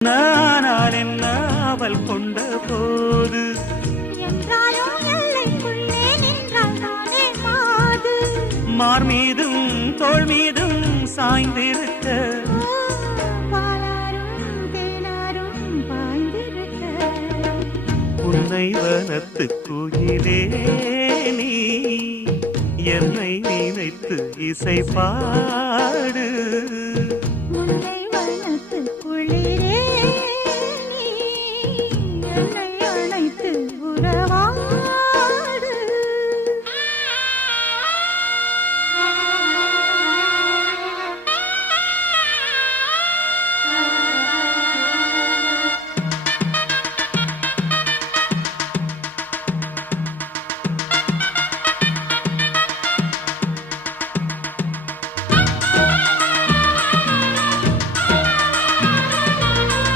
நானால் என்ன அவள் கொண்ட போது என்றாலும் எல்லைக்குள்ளே நின்றால் தானே மாது. மார் மீதும் தோள் மீதும் சாய்ந்திருக்க பாலாரும் தேனாரும் பாய்ந்திருக்க உன்னை வனத்து குயிலே நீ என்னை நினைத்து இசை பாடு முல்லை